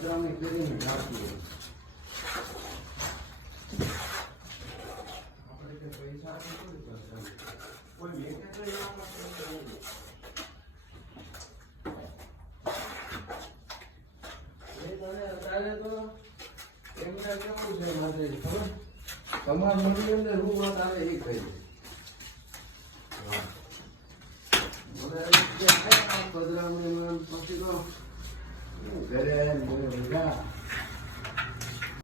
પધરામણી કરીને રાખીએ. આપણે કે પૈસા કોઈ મેં અત્યારે તો એમને કેવું છે મારે ખબર તમારા મનની અંદર હું વાત આવે એ કહી પધરામણી પછી તો ઘરે બધા